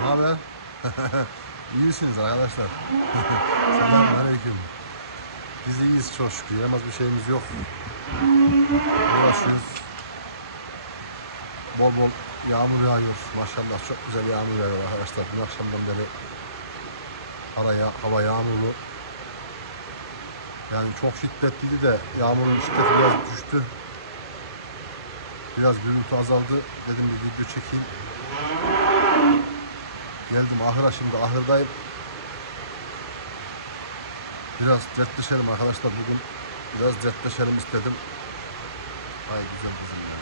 Ne haber? İyisiniz arkadaşlar. Selamünaleyküm. Biz iyiyiz çok şükür. Yemez bir şeyimiz yok. Uğraşıyoruz. Bol bol yağmur yağıyor. Maşallah çok güzel yağmur yağıyor arkadaşlar. Dün akşamdan beri hava, ya, hava yağmurlu. Yani çok şiddetliydi de yağmurun şiddeti biraz düştü. Biraz gürültü azaldı. Dedim bir video çekeyim. Geldim ahıra şimdi ahırdayım. Biraz dertleşelim arkadaşlar bugün. Biraz dertleşelim istedim. Ay güzel kızım ya.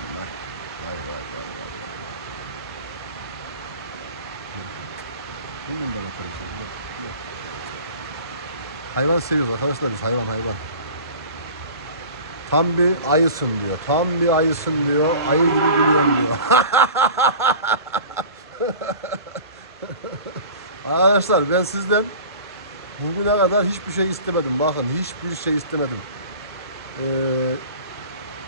Bundan da bakarız. Hayvan seviyoruz arkadaşlar biz hayvan hayvan. Tam bir ayısın diyor. Tam bir ayısın diyor. Ayı gibi gülüyorsun diyor. Arkadaşlar ben sizden bugüne kadar hiçbir şey istemedim. Bakın hiçbir şey istemedim. Ee,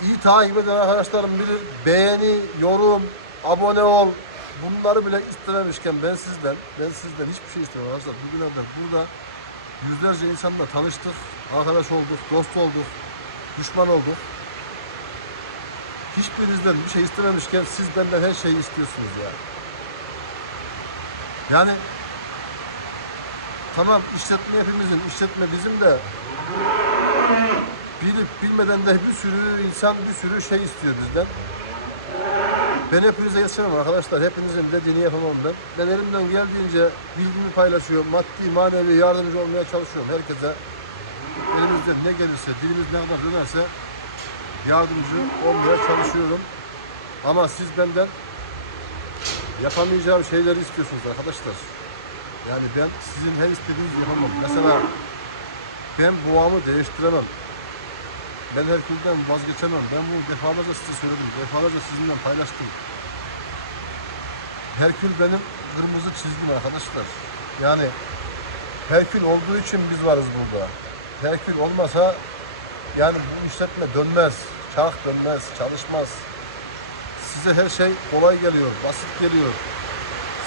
iyi takip eden arkadaşlarım bilir. Beğeni, yorum, abone ol. Bunları bile istememişken ben sizden, ben sizden hiçbir şey istemiyorum arkadaşlar. Bugüne kadar burada yüzlerce insanla tanıştık, arkadaş olduk, dost olduk, düşman olduk. Hiçbirinizden bir şey istememişken siz benden her şeyi istiyorsunuz ya. Yani tamam işletme hepimizin, işletme bizim de bilip bilmeden de bir sürü insan bir sürü şey istiyor bizden. Ben hepinize yetişemem arkadaşlar. Hepinizin dediğini yapamam ben. Ben elimden geldiğince bilgimi paylaşıyorum. Maddi, manevi yardımcı olmaya çalışıyorum herkese. Elimizden ne gelirse, dilimiz ne kadar dönerse yardımcı olmaya çalışıyorum. Ama siz benden yapamayacağım şeyleri istiyorsunuz arkadaşlar. Yani ben sizin her istediğinizi yapamam. Mesela ben boğamı değiştiremem. Ben Herkül'den vazgeçemem. Ben bunu defalarca size söyledim. Defalarca sizinle paylaştım. Herkül benim kırmızı çizgim arkadaşlar. Yani Herkül olduğu için biz varız burada. Herkül olmasa yani bu işletme dönmez. Çark dönmez, çalışmaz. Size her şey kolay geliyor, basit geliyor.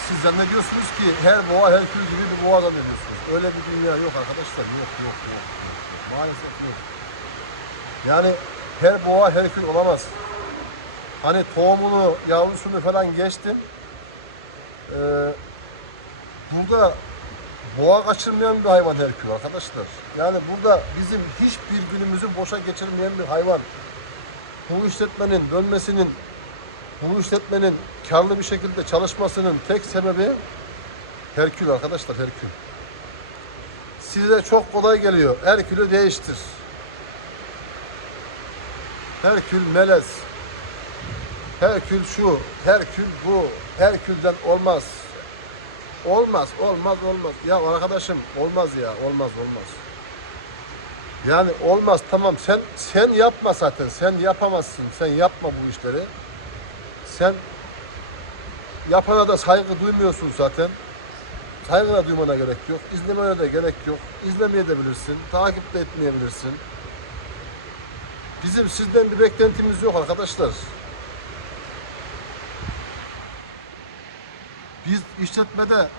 Siz zannediyorsunuz ki her boğa Herkül gibi bir boğa zannediyorsunuz. Öyle bir dünya yok arkadaşlar. Yok, yok, yok. yok. Maalesef yok. Yani her boğa Herkül olamaz. Hani tohumunu, yavrusunu falan geçtim. Ee, burada boğa kaçırmayan bir hayvan Herkül arkadaşlar. Yani burada bizim hiçbir günümüzü boşa geçirmeyen bir hayvan. Bu işletmenin dönmesinin, bu işletmenin karlı bir şekilde çalışmasının tek sebebi Herkül arkadaşlar Herkül. Size çok kolay geliyor. Herkül'ü değiştir. Herkül melez. Herkül şu, Herkül bu. Herkül'den olmaz. Olmaz, olmaz, olmaz. Ya arkadaşım olmaz ya, olmaz, olmaz. Yani olmaz tamam sen sen yapma zaten. Sen yapamazsın. Sen yapma bu işleri. Sen yapana da saygı duymuyorsun zaten. Saygı da duymana gerek yok. İzlemene de gerek yok. İzlemeye de bilirsin. Takip de etmeyebilirsin. Bizim sizden bir beklentimiz yok arkadaşlar. Biz işletmede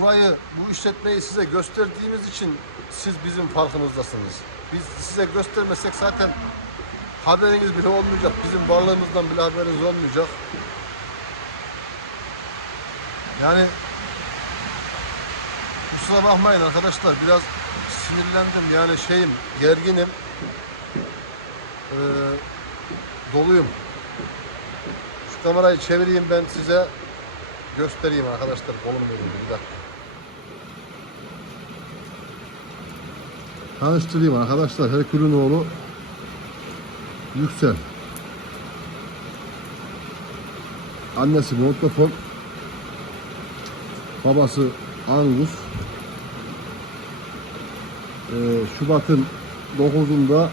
burayı, bu işletmeyi size gösterdiğimiz için siz bizim farkımızdasınız. Biz size göstermesek zaten haberiniz bile olmayacak. Bizim varlığımızdan bile haberiniz olmayacak. Yani kusura bakmayın arkadaşlar biraz sinirlendim. Yani şeyim gerginim. Ee, doluyum. Şu kamerayı çevireyim ben size göstereyim arkadaşlar. Kolum verin bir dakika. Tanıştırayım arkadaşlar Herkül'ün oğlu Yüksel annesi Montafon babası Angus Ee, Şubat'ın 9'unda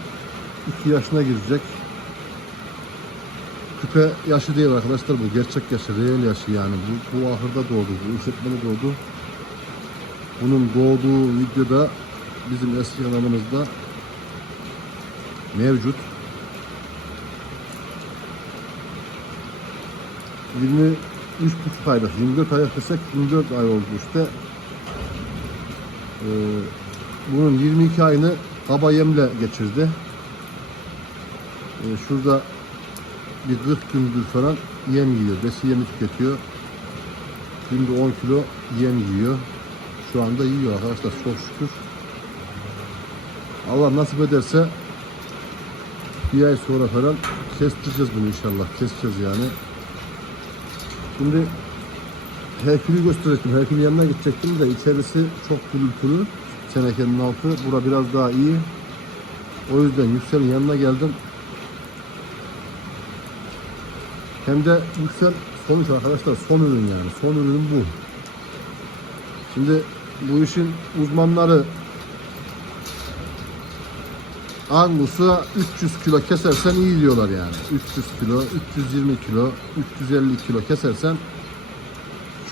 2 yaşına girecek. Küpe yaşı değil arkadaşlar bu gerçek yaşı, reel yaşı yani bu, bu ahırda doğdu, bu işletmede doğdu. Bunun doğduğu videoda bizim eski kanalımızda mevcut. 20 3,5 aylık. 24 aylık desek 24 ay oldu işte. Ee, bunun 22 ayını kaba yemle geçirdi. Ee, şurada bir 40 gündür falan yem yiyor. Besi yemi tüketiyor. Günde 10 kilo yem yiyor. Şu anda yiyor arkadaşlar çok şükür. Allah nasip ederse bir ay sonra falan kestireceğiz bunu inşallah. Keseceğiz yani. Şimdi Herkül'ü gösterecektim. Herkül'ün yanına gidecektim de içerisi çok gürültülü. Tenekenin altı. Bura biraz daha iyi. O yüzden Yüksel'in yanına geldim. Hem de Yüksel sonuç arkadaşlar son ürün yani. Son ürün bu. Şimdi bu işin uzmanları Angus'u 300 kilo kesersen iyi diyorlar yani. 300 kilo, 320 kilo, 350 kilo kesersen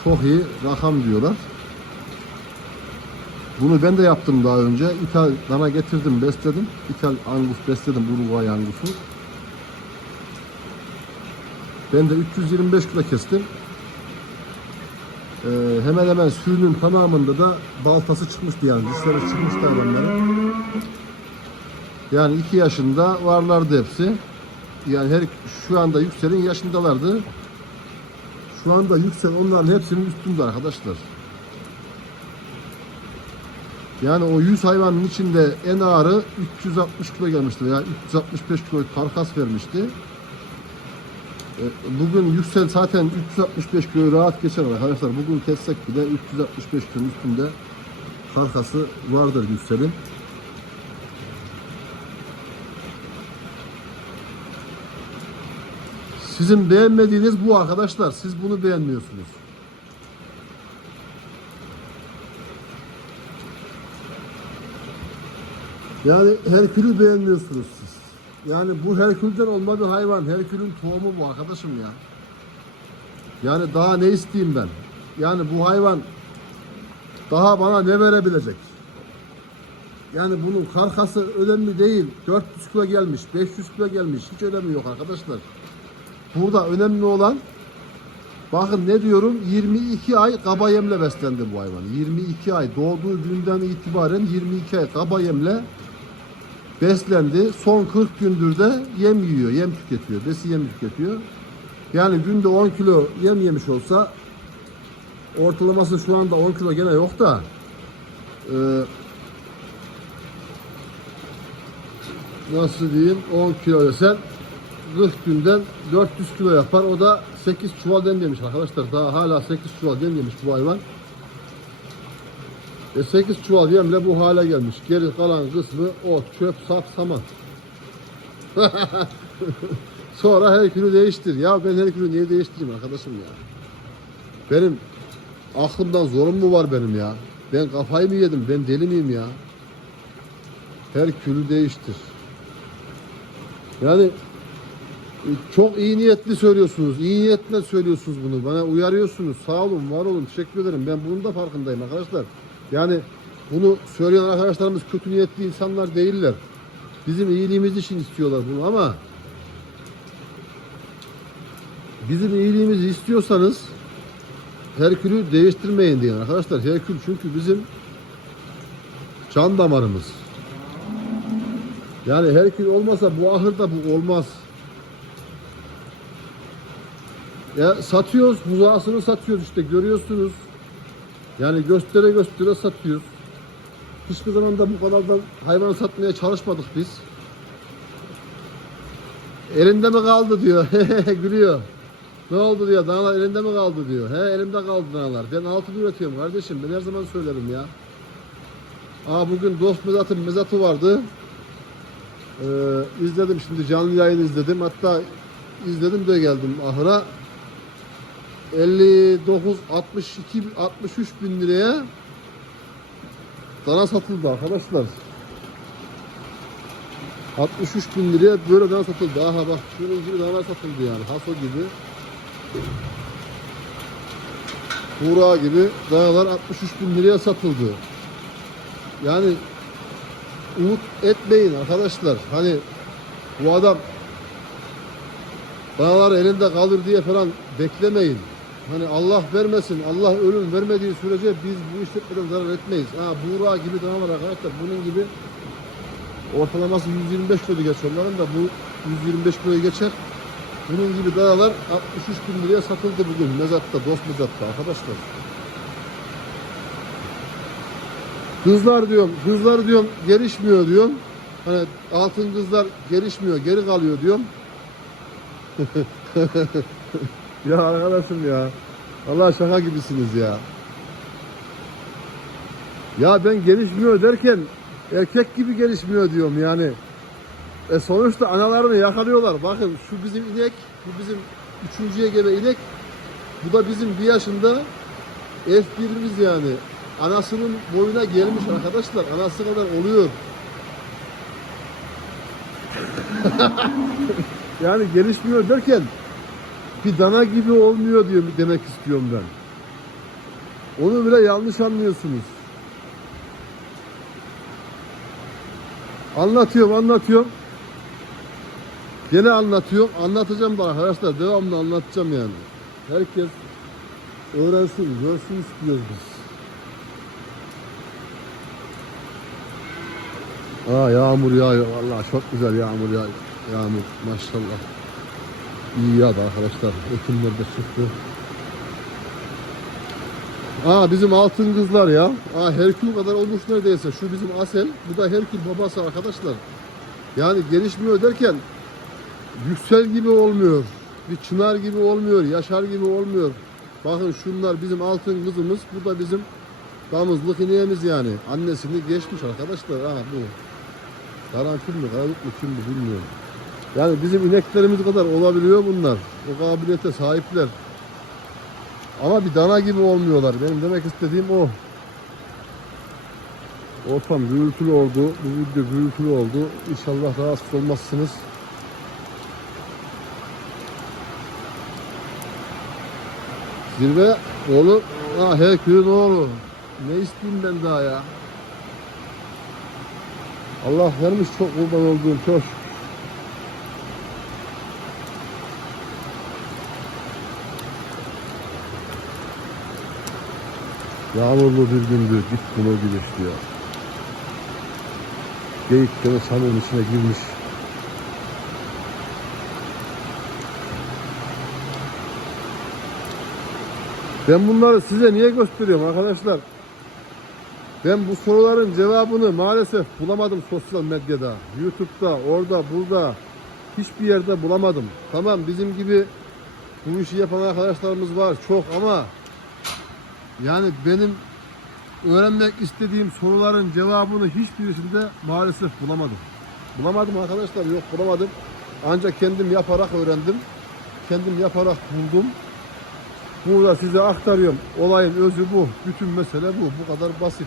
çok iyi rakam diyorlar. Bunu ben de yaptım daha önce. İthal dana getirdim, besledim. İthal Angus besledim, Uruguay Angus'u. Ben de 325 kilo kestim. Ee, hemen hemen sürünün tamamında da baltası çıkmıştı yani. Dişleri çıkmıştı hayvanların. Yani iki yaşında varlardı hepsi. Yani her şu anda Yüksel'in yaşındalardı. Şu anda Yüksel onların hepsinin üstünde arkadaşlar. Yani o 100 hayvanın içinde en ağırı 360 kilo gelmişti veya 365 kilo karkas vermişti. E, Bugün Yüksel zaten 365 kilo rahat geçer arkadaşlar. Bugün kessek bile 365 kilo üstünde karkası vardır Yüksel'in. Sizin beğenmediğiniz bu arkadaşlar. Siz bunu beğenmiyorsunuz. Yani Herkül'ü beğenmiyorsunuz siz. Yani bu Herkül'den olma bir hayvan. Herkül'ün tohumu bu arkadaşım ya. Yani daha ne isteyeyim ben? Yani bu hayvan daha bana ne verebilecek? Yani bunun karkası önemli değil. 400 kilo gelmiş, 500 kilo gelmiş. Hiç önemi yok arkadaşlar. Burada önemli olan bakın ne diyorum 22 ay kaba yemle beslendi bu hayvan. 22 ay doğduğu günden itibaren 22 ay kaba yemle beslendi. Son 40 gündür de yem yiyor, yem tüketiyor, besi yem tüketiyor. Yani günde 10 kilo yem yemiş olsa ortalaması şu anda 10 kilo gene yok da e, nasıl diyeyim 10 kilo desen 40 günden 400 kilo yapar. O da 8 çuval dem yemiş arkadaşlar. Daha hala 8 çuval dem yemiş bu hayvan. E 8 çuval yemle bu hale gelmiş. Geri kalan kısmı ot, çöp, sap, saman. Sonra her kilo değiştir. Ya ben her kilo niye değiştireyim arkadaşım ya? Benim aklımdan zorum mu var benim ya? Ben kafayı mı yedim? Ben deli miyim ya? Her kilo değiştir. Yani çok iyi niyetli söylüyorsunuz. İyi niyetle söylüyorsunuz bunu. Bana uyarıyorsunuz. Sağ olun, var olun. Teşekkür ederim. Ben bunun da farkındayım arkadaşlar. Yani bunu söyleyen arkadaşlarımız kötü niyetli insanlar değiller. Bizim iyiliğimiz için istiyorlar bunu ama bizim iyiliğimizi istiyorsanız Herkül'ü değiştirmeyin diyen arkadaşlar. Herkül çünkü bizim can damarımız. Yani Herkül olmasa bu ahırda bu olmaz. Ya satıyoruz, buzağısını satıyoruz işte görüyorsunuz. Yani göstere göstere satıyoruz. Hiçbir zaman da bu kanaldan hayvan satmaya çalışmadık biz. Elinde mi kaldı diyor. Gülüyor. Ne oldu diyor. Danalar elinde mi kaldı diyor. He elimde kaldı danalar. Ben altın üretiyorum kardeşim. Ben her zaman söylerim ya. Aa bugün dost mezatın mezatı vardı. Ee, izledim şimdi canlı yayın izledim. Hatta izledim de geldim ahıra. 59 62 63 bin liraya dana satıldı arkadaşlar. 63 bin liraya böyle dana satıldı. Aha bak şunun gibi dana satıldı yani. Haso gibi. Buğra gibi danalar 63 bin liraya satıldı. Yani umut etmeyin arkadaşlar. Hani bu adam danalar elinde kalır diye falan beklemeyin. Hani Allah vermesin, Allah ölüm vermediği sürece biz bu işletmeden zarar etmeyiz. Ha Buğra gibi daha var arkadaşlar. Bunun gibi ortalaması 125 kilo geç onların da bu 125 kiloyu geçer. Bunun gibi dağlar 63 bin liraya satıldı bugün mezatta, dost mezatta arkadaşlar. Kızlar diyorum, kızlar diyorum gelişmiyor diyorum. Hani altın kızlar gelişmiyor, geri kalıyor diyorum. ya arkadaşım ya. Allah şaka gibisiniz ya. Ya ben gelişmiyor derken erkek gibi gelişmiyor diyorum yani. E sonuçta analarını yakalıyorlar. Bakın şu bizim inek, bu bizim üçüncüye gebe inek. Bu da bizim bir yaşında F1'imiz yani. Anasının boyuna gelmiş arkadaşlar. Anası kadar oluyor. yani gelişmiyor derken bir dana gibi olmuyor diyor demek istiyorum ben. Onu bile yanlış anlıyorsunuz. Anlatıyorum, anlatıyorum. Gene anlatıyorum. Anlatacağım da arkadaşlar. Devamlı anlatacağım yani. Herkes öğrensin, görsün istiyoruz biz. Aa yağmur yağıyor. Vallahi çok güzel yağmur yağıyor. Yağmur maşallah. İyi yağdı arkadaşlar. Ekinler de çıktı. Aa bizim altın kızlar ya. Aa Herkül kadar olmuş neredeyse. Şu bizim Asel. Bu da Herkül babası arkadaşlar. Yani gelişmiyor derken yüksel gibi olmuyor. Bir çınar gibi olmuyor. Yaşar gibi olmuyor. Bakın şunlar bizim altın kızımız. Bu da bizim damızlık ineğimiz yani. Annesini geçmiş arkadaşlar. Ha bu. Karanfil mi, karalık mı, kim mi bilmiyorum. Yani bizim ineklerimiz kadar olabiliyor bunlar. O kabiliyete sahipler. Ama bir dana gibi olmuyorlar. Benim demek istediğim o. Ortam gürültülü oldu. Bu video gürültülü oldu. İnşallah rahatsız olmazsınız. Zirve oğlu. Ha Herkül'ün oğlu. Ne isteyeyim ben daha ya. Allah vermiş çok kurban olduğum çok Yağmurlu bir gündü. Git bunu güneşti ya. Geyik gene çamurun içine girmiş. Ben bunları size niye gösteriyorum arkadaşlar? Ben bu soruların cevabını maalesef bulamadım sosyal medyada. YouTube'da, orada, burada hiçbir yerde bulamadım. Tamam bizim gibi bu işi yapan arkadaşlarımız var çok ama yani benim öğrenmek istediğim soruların cevabını hiçbirisinde maalesef bulamadım. Bulamadım arkadaşlar yok bulamadım. Ancak kendim yaparak öğrendim. Kendim yaparak buldum. Burada size aktarıyorum. Olayın özü bu. Bütün mesele bu. Bu kadar basit.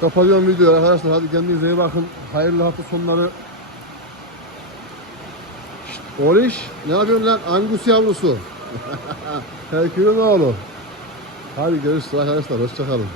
Kapatıyorum videoyu arkadaşlar. Hadi kendinize iyi bakın. Hayırlı hafta sonları. Şşt, Oliş ne yapıyorsun lan? Angus yavrusu. Herkül'ün oğlu. Hadi görüşürüz arkadaşlar. Hoşçakalın.